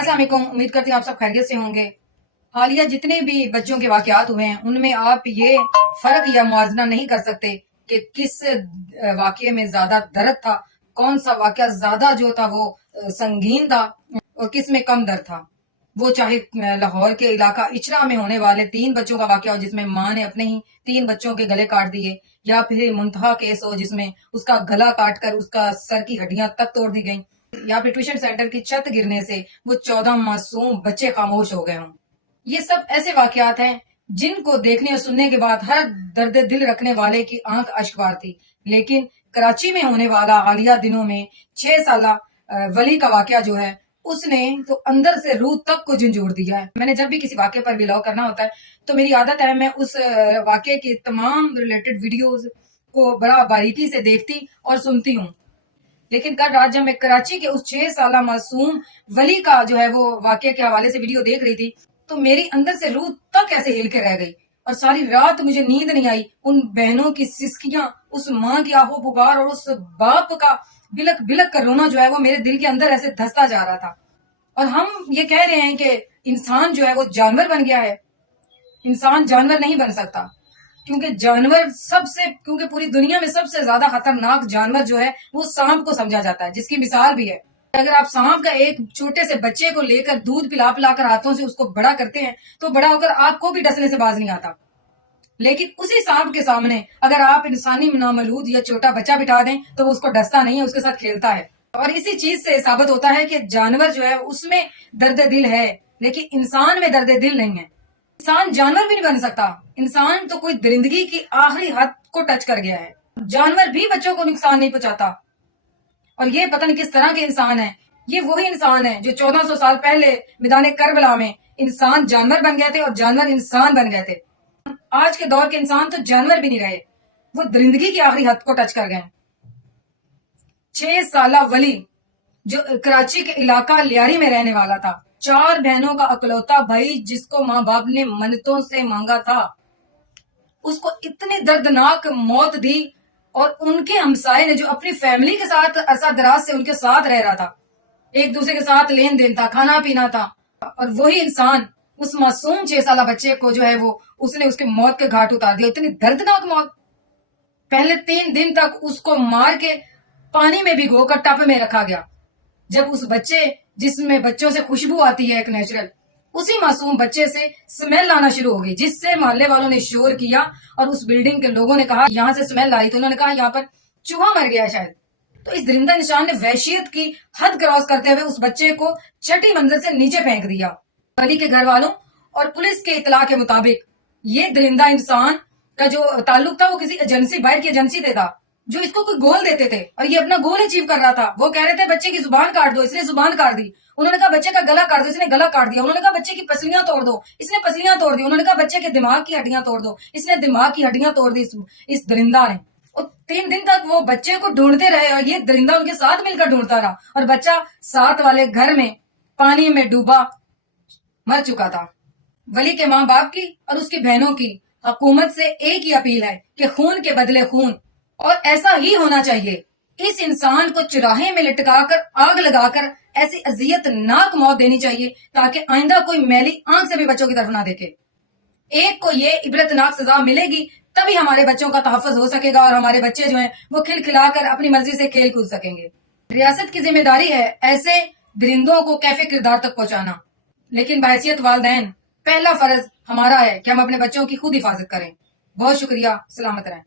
السلام علیکم، امید کرتی ہوں آپ سب خیریت سے ہوں گے۔ حالیہ جتنے بھی بچوں کے واقعات ہوئے ہیں ان میں آپ یہ فرق یا موازنہ نہیں کر سکتے کہ کس واقعے میں زیادہ درد تھا، کون سا واقعہ زیادہ جو تھا وہ سنگین تھا اور کس میں کم درد تھا۔ وہ چاہے لاہور کے علاقہ اچرا میں ہونے والے 3 بچوں کا واقعہ ہو جس میں ماں نے اپنے ہی 3 بچوں کے گلے کاٹ دیے، یا پھر منتہا کیس ہو جس میں اس کا گلا کاٹ کر اس کا سر کی ہڈیاں تک توڑ دی گئیں، یا پھر ٹیوشن سینٹر کی چھت گرنے سے وہ 14 معصوم بچے خاموش ہو گئے ہوں۔ یہ سب ایسے واقعات ہیں جن کو دیکھنے اور سننے کے بعد ہر درد دل رکھنے والے کی آنکھ اشکبار تھی۔ لیکن کراچی میں ہونے والا حالیہ دنوں میں 6 سالہ ولی کا واقعہ جو ہے اس نے تو اندر سے روح تک کو جھنجھوڑ دیا ہے۔ میں نے جب بھی کسی واقعے پر ولاگ کرنا ہوتا ہے تو میری عادت ہے میں اس واقعے کے تمام ریلیٹڈ ویڈیوز کو بڑا باریکی سے دیکھتی اور سنتی ہوں۔ لیکن کل رات جب میں کراچی کے اس 6 سالہ معصوم ولی کا جو ہے وہ واقعے کے حوالے سے ویڈیو دیکھ رہی تھی تو میری اندر سے روح تک ایسے ہل کے رہ گئی، اور ساری رات مجھے نیند نہیں آئی۔ ان بہنوں کی سسکیاں، اس ماں کی آہو پکار اور اس باپ کا بلک بلک کر رونا جو ہے وہ میرے دل کے اندر ایسے دھستا جا رہا تھا۔ اور ہم یہ کہہ رہے ہیں کہ انسان جو ہے وہ جانور بن گیا ہے۔ انسان جانور نہیں بن سکتا، کیونکہ پوری دنیا میں سب سے زیادہ خطرناک جانور جو ہے وہ سانپ کو سمجھا جاتا ہے، جس کی مثال بھی ہے۔ اگر آپ سانپ کا ایک چھوٹے سے بچے کو لے کر دودھ پلا پلا کر ہاتھوں سے اس کو بڑا کرتے ہیں تو بڑا ہو کر آپ کو بھی ڈسنے سے باز نہیں آتا، لیکن اسی سانپ کے سامنے اگر آپ انسانی نامولود یا چھوٹا بچہ بٹھا دیں تو وہ اس کو ڈستا نہیں ہے، اس کے ساتھ کھیلتا ہے۔ اور اسی چیز سے ثابت ہوتا ہے کہ جانور جو ہے اس میں درد دل ہے، لیکن انسان میں درد دل نہیں ہے۔ انسان جانور بھی نہیں بن سکتا، انسان تو کوئی درندگی کی آخری حد کو ٹچ کر گیا ہے۔ جانور بھی بچوں کو نقصان نہیں پہنچاتا، اور یہ پتہ نہیں کس طرح کے انسان ہیں۔ یہ وہی انسان ہیں جو 1400 سال پہلے میدان کربلا میں انسان جانور بن گئے تھے اور جانور انسان بن گئے تھے۔ آج کے دور کے انسان تو جانور بھی نہیں رہے، وہ درندگی کی آخری حد کو ٹچ کر گئے۔ 6 سالہ ولی جو کراچی کے علاقہ لیاری میں رہنے والا تھا، 4 بہنوں کا اکلوتا بھائی جس کو ماں باپ نے منتوں سے مانگا تھا، اس کو اتنی دردناک موت دی، اور ان کے ہمسائے نے جو اپنی فیملی کے ساتھ عرصہ دراز سے ان کے ساتھ رہ رہا تھا، ایک دوسرے کے ساتھ لین دین تھا، کھانا پینا تھا، اور وہی انسان اس معصوم 6 سالہ بچے کو جو ہے وہ اس نے اس کے موت کے گھاٹ اتار دیا۔ اتنی دردناک موت۔ پہلے 3 دن تک اس کو مار کے پانی میں بھگو کر ٹب میں رکھا گیا۔ جب اس بچے جس میں بچوں سے خوشبو آتی ہے ایک نیچرل، اسی معصوم بچے سے سمیل آنا شروع ہو گئی، جس سے محلے والوں نے شور کیا اور اس بلڈنگ کے لوگوں نے کہا یہاں سے سمیل آئی، تو انہوں نے کہا یہاں پر چوہا مر گیا ہے شاید۔ تو اس درندہ انسان نے وحشیت کی حد کراس کرتے ہوئے اس بچے کو چھٹی منزل سے نیچے پھینک دیا۔ ولی کے گھر والوں اور پولیس کے اطلاع کے مطابق یہ درندہ انسان کا جو تعلق تھا وہ کسی ایجنسی، باہر کی ایجنسی سے تھا، جو اس کو کوئی گول دیتے تھے، اور یہ اپنا گول اچیو کر رہا تھا۔ وہ کہہ رہے تھے بچے کی زبان کاٹ دو، اس نے زبان کاٹ دی۔ انہوں نے کہا بچے کا گلا کاٹ دو، اس نے گلا کاٹ دیا۔ انہوں نے کہا بچے کی پسلیاں توڑ دو، اس نے پسلیاں توڑ دی۔ انہوں نے کہا بچے کے دماغ کی ہڈیاں توڑ دو، اس نے دماغ کی ہڈیاں توڑ دی اس درندہ نے۔ اور 3 دن تک وہ بچے کو ڈھونڈتے رہے، اور یہ درندہ ان کے ساتھ مل کر ڈھونڈتا رہا، اور بچہ ساتھ والے گھر میں پانی میں ڈوبا مر چکا تھا۔ ولی کے ماں باپ کی اور اس کی بہنوں کی حکومت سے ایک ہی اپیل ہے کہ خون کے بدلے خون، اور ایسا ہی ہونا چاہیے۔ اس انسان کو چراہے میں لٹکا کر آگ لگا کر ایسی اذیت ناک موت دینی چاہیے تاکہ آئندہ کوئی میلی آنکھ سے بھی بچوں کی طرف نہ دیکھے۔ ایک کو یہ عبرتناک سزا ملے گی تبھی ہمارے بچوں کا تحفظ ہو سکے گا، اور ہمارے بچے جو ہیں وہ کھل کھلا کر اپنی مرضی سے کھیل کود سکیں گے۔ ریاست کی ذمہ داری ہے ایسے درندوں کو کیفے کردار تک پہنچانا، لیکن بحیثیت والدین پہلا فرض ہمارا ہے کہ ہم اپنے بچوں کی خود حفاظت کریں۔ بہت شکریہ، سلامت رہیں۔